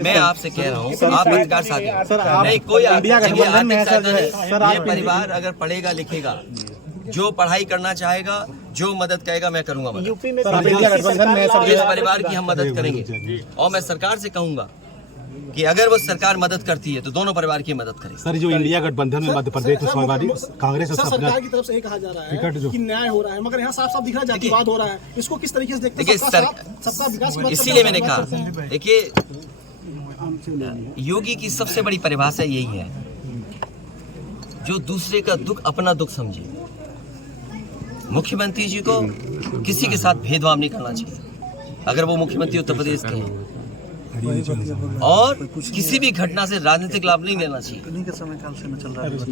मैं आपसे कह रहा हूँ आप पत्रकार साथी नहीं कोई ये परिवार अगर पढ़ेगा लिखेगा जो पढ़ाई करना चाहेगा जो मदद करेगा मैं करूंगा मदद। यूपी में इस परिवार की हम मदद करेंगे और मैं सरकार से कहूंगा कि अगर वो सरकार मदद करती है तो दोनों परिवार की मदद करें। सर जो इंडिया गठबंधन में मध्य प्रदेश में समाजवादी कांग्रेस सरकार की तरफ से ये कहा जा रहा है कि न्याय हो रहा है, मगर यहाँ साफ साफ दिख रहा है जातिवाद हो रहा है। इसको किस तरीके से देखते हैं? सबका विकास, इसीलिए मैंने कहा देखिए योगी की सबसे बड़ी परिभाषा यही है जो दूसरे का दुख अपना दुख समझे। मुख्यमंत्री जी को किसी के साथ भेदभाव नहीं करना चाहिए अगर वो मुख्यमंत्री उत्तर प्रदेश के हैं, और किसी भी घटना से राजनीतिक लाभ नहीं लेना चाहिए।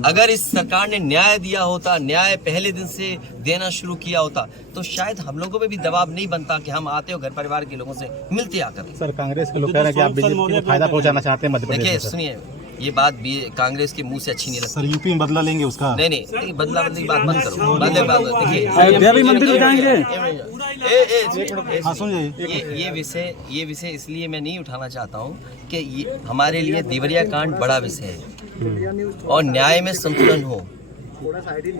अगर इस सरकार ने न्याय दिया होता, न्याय पहले दिन से देना शुरू किया होता तो शायद हम लोगों पे भी दबाव नहीं बनता कि हम आते हो घर परिवार के लोगों से मिलते आकर। सर कांग्रेस के लोग कह रहे हैं कि आप बीजेपी को फायदा पहुंचाना चाहते हैं मध्य प्रदेश। देखिए सुनिए ये बात भी कांग्रेस के मुंह से अच्छी नहीं लगती। सर यूपी में बदला लेंगे उसका? नहीं बदला बदली बात मत करो। देखिए अयोध्या भी मंदिर दिखाएंगे। ये विषय इसलिए मैं नहीं उठाना चाहता हूँ कि ये हमारे लिए देवरिया कांड बड़ा विषय है और न्याय में संतुलन हो,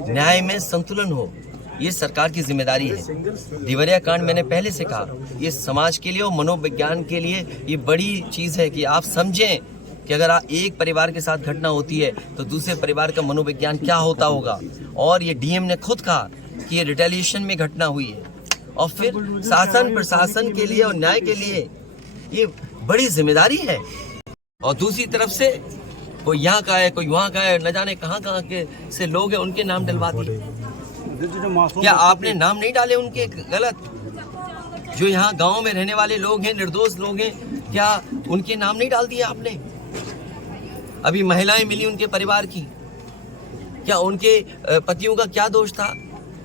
न्याय में संतुलन हो ये सरकार की जिम्मेदारी है। देवरिया कांड मैंने पहले से कहा ये समाज के लिए और मनोविज्ञान के लिए ये बड़ी चीज है कि आप समझें कि अगर एक परिवार के साथ घटना होती है तो दूसरे परिवार का मनोविज्ञान क्या होता होगा। और ये डीएम ने खुद कहा कि ये रिटेलिएशन में घटना हुई है और फिर शासन प्रशासन के लिए और न्याय के लिए ये बड़ी जिम्मेदारी है। और दूसरी तरफ से कोई यहाँ का है कोई वहाँ का है, न जाने कहाँ के से लोग हैं उनके नाम डलवा दिए। क्या आपने नाम नहीं डाले उनके गलत? जो यहाँ गाँव में रहने वाले लोग हैं, निर्दोष लोग हैं, क्या उनके नाम नहीं डाल दिए आपने? अभी महिलाएं मिली उनके परिवार की, क्या उनके पतियों का क्या दोष था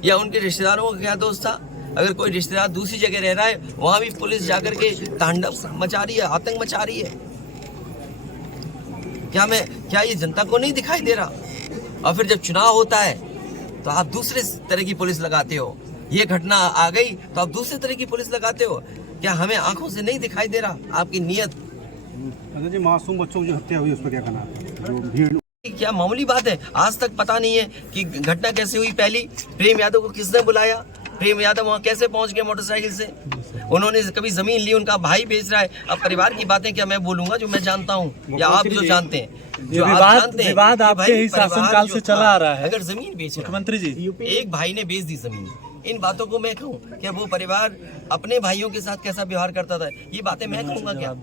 या उनके रिश्तेदारों का क्या दोष था? अगर कोई रिश्तेदार दूसरी जगह रह रहा है वहां भी पुलिस जाकर के तांडव मचा रही है, आतंक मचा रही है। क्या ये जनता को नहीं दिखाई दे रहा? और फिर जब चुनाव होता है तो आप दूसरे तरह की पुलिस लगाते हो। ये घटना आ गई तो आप दूसरे तरह की पुलिस लगाते हो। क्या हमें आंखों से नहीं दिखाई दे रहा आपकी नीयत? जी मासूम बच्चों की जो हत्या हुई उस पर क्या कहना है? क्या मामूली बात है? आज तक पता नहीं है कि घटना कैसे हुई। पहली प्रेम यादव को किसने बुलाया? प्रेम यादव वहाँ कैसे पहुंच गए मोटरसाइकिल से? उन्होंने कभी जमीन ली, उनका भाई बेच रहा है। अब परिवार की बातें क्या मैं बोलूंगा जो मैं जानता हूँ या आप जो जानते हैं? जो आप जानते हैं विवाद आपके ही शासनकाल से चला आ रहा है। अगर जमीन बेच मुख्यमंत्री जी एक भाई ने बेच दी जमीन, इन बातों को मैं कहूँ क्या वो परिवार अपने भाइयों के साथ कैसा व्यवहार करता था? ये बातें मैं कहूँगा क्या?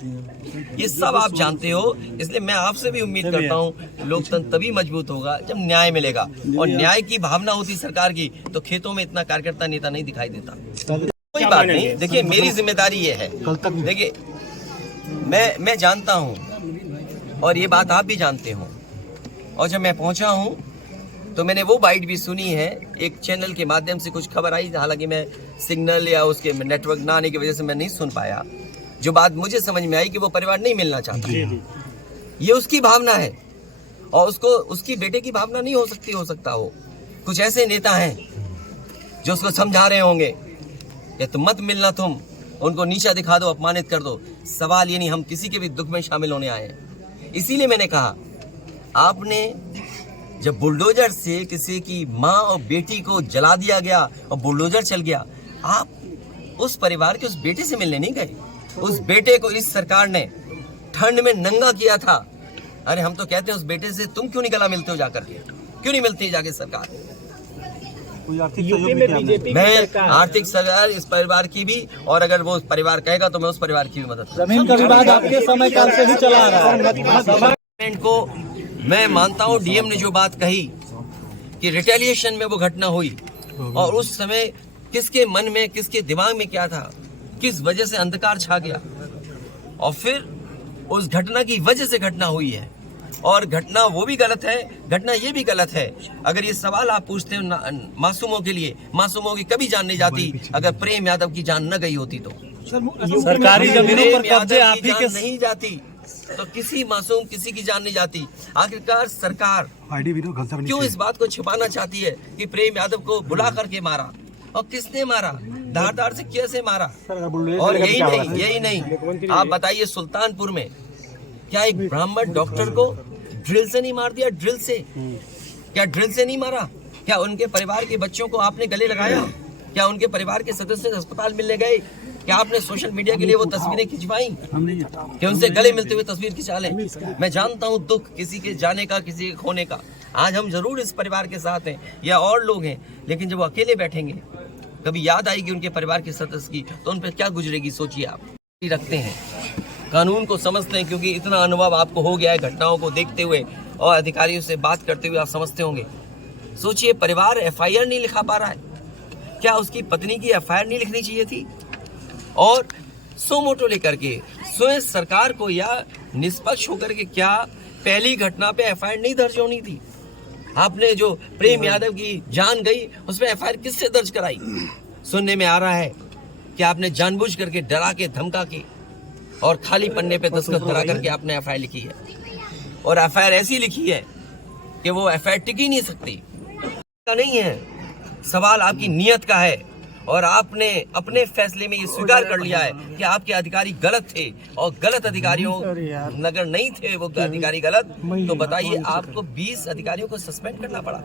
ये सब आप जानते हो। इसलिए मैं आपसे भी उम्मीद करता हूँ लोकतंत्र तभी मजबूत होगा जब न्याय मिलेगा। और न्याय की भावना होती सरकार की तो खेतों में इतना कार्यकर्ता नेता नहीं दिखाई देता। कोई बात नहीं, देखिए मेरी जिम्मेदारी ये है। देखिए मैं जानता हूँ और ये बात आप भी जानते हो। और जब मैं पहुंचा हूँ तो मैंने वो बाइट भी सुनी है, एक चैनल के माध्यम से कुछ खबर आई, हालांकि मैं सिग्नल या उसके नेटवर्क ना आने की वजह से मैं नहीं सुन पाया। जो बात मुझे समझ में आई कि वो परिवार नहीं मिलना चाहता। ये उसकी भावना है और उसको उसकी बेटे की भावना नहीं हो सकता हो। कुछ ऐसे नेता हैं जो उसको समझा रहे होंगे कि तुम मत मिलना, तुम उनको नीचा दिखा दो, अपमानित कर दो। सवाल ये नहीं, हम किसी के भी दुख में शामिल होने आए हैं। इसीलिए मैंने कहा आपने जब बुलडोजर से किसी की माँ और बेटी को जला दिया गया और बुलडोजर चल गया, आप उस परिवार के उस बेटे से मिलने नहीं गए। उस बेटे को इस सरकार ने ठंड में नंगा किया था। अरे हम तो कहते हैं उस बेटे से तुम क्यों नहीं गला मिलते हो जाकर के? क्यों नहीं मिलती जाके सरकार? यूपी में बीजेपी मैं आर्थिक सहयोग इस परिवार की भी, और अगर वो परिवार कहेगा तो मैं उस परिवार की भी मदद करूंगा। जमीन का विवाद आपके समय काल से ही चला आ रहा है। को मैं मानता हूँ डीएम ने जो बात कही कि रिटेलिएशन में वो घटना हुई और उस समय किसके मन में किसके दिमाग में क्या था, किस वजह से अंधकार छा गया और फिर उस घटना की वजह से घटना हुई है। और घटना वो भी गलत है, घटना ये भी गलत है। अगर ये सवाल आप पूछते हो मासूमों के लिए, मासूमों की कभी जान नहीं जाती अगर प्रेम यादव की जान न गई होती तो। सरकारी जमीनों पर कब्जे आप ही के नहीं जाती तो किसी मासूम किसी की जान नहीं जाती। आखिरकार सरकार क्यों इस बात को छुपाना चाहती है कि प्रेम यादव को बुला करके मारा और किसने मारा, धारदार से कैसे मारा? और यही नहीं, आप बताइए सुल्तानपुर में क्या एक ब्राह्मण डॉक्टर को ड्रिल से नहीं मार दिया? ड्रिल से, क्या ड्रिल से नहीं मारा? क्या उनके परिवार के बच्चों को आपने गले लगाया? क्या उनके परिवार के सदस्य अस्पताल मिलने गए? क्या आपने सोशल मीडिया के लिए वो तस्वीरें खिंचवाई कि उनसे गले मिलते हुए तस्वीर खिंचा लें? मैं जानता हूँ दुख किसी के जाने का, किसी के खोने का। आज हम जरूर इस परिवार के साथ हैं या और लोग हैं, लेकिन जब वो अकेले बैठेंगे, कभी याद आएगी उनके परिवार के सदस्य की, तो उन पर क्या गुजरेगी सोचिए आप। रखते हैं, कानून को समझते हैं, क्योंकि इतना अनुभव आपको हो गया है घटनाओं को देखते हुए और अधिकारियों से बात करते हुए, आप समझते होंगे। सोचिए, परिवार एफआईआर नहीं लिखा पा रहा है, क्या उसकी पत्नी की एफआईआर नहीं लिखनी चाहिए थी? और सो मोटो लेकर के स्वयं सरकार को या निष्पक्ष होकर के क्या पहली घटना पे एफआईआर नहीं दर्ज होनी थी? आपने जो प्रेम यादव की जान गई, उसमें एफआईआर किससे दर्ज कराई? सुनने में आ रहा है कि आपने जानबूझ करके डरा के, धमका के और खाली पन्ने पे दस्तखत करा करके आपने एफआईआर लिखी है। और एफआईआर ऐसी लिखी है कि वो एफआईआर टिक ही नहीं सकती। का नहीं है, सवाल आपकी नीयत का है। और आपने अपने फैसले में ये स्वीकार कर लिया है कि आपके अधिकारी गलत थे और गलत अधिकारियों नगर नहीं थे वो अधिकारी गलत। तो बताइए, आपको 20 अधिकारियों को सस्पेंड करना पड़ा,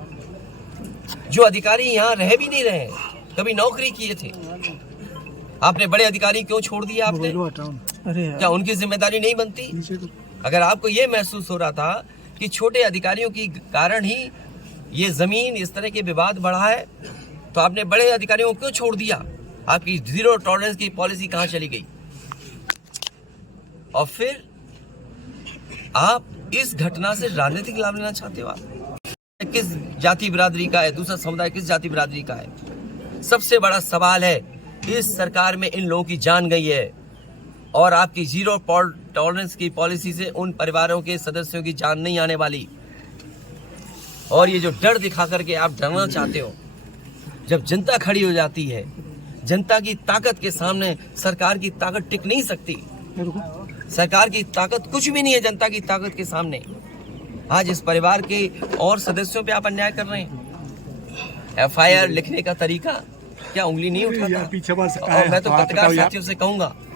जो अधिकारी यहाँ रह भी नहीं रहे, कभी नौकरी किए थे। आपने बड़े अधिकारी क्यों छोड़ दिया? आपने क्या उनकी जिम्मेदारी नहीं बनती? अगर आपको ये महसूस हो रहा था कि छोटे अधिकारियों के कारण ही ये जमीन इस तरह के विवाद बढ़ा है, तो आपने बड़े अधिकारियों को क्यों छोड़ दिया? आपकी जीरो टॉलरेंस की पॉलिसी कहां चली गई? और फिर आप इस घटना से राजनीतिक लाभ लेना चाहते हो? आप किस जाति बिरादरी का है? दूसरा समुदाय किस जाति बिरादरी का है? सबसे बड़ा सवाल है, इस सरकार में इन लोगों की जान गई है और आपकी जीरो टॉलरेंस की पॉलिसी से उन परिवारों के सदस्यों की जान नहीं आने वाली। और ये जो डर दिखा करके आप डरना चाहते हो, जब जनता खड़ी हो जाती है, जनता की ताकत के सामने सरकार की ताकत टिक नहीं सकती। सरकार की ताकत कुछ भी नहीं है जनता की ताकत के सामने। आज इस परिवार के और सदस्यों पे आप अन्याय कर रहे हैं। एफआईआर लिखने का तरीका क्या उंगली नहीं उठाता? और मैं तो पत्रकार साथियों से कहूंगा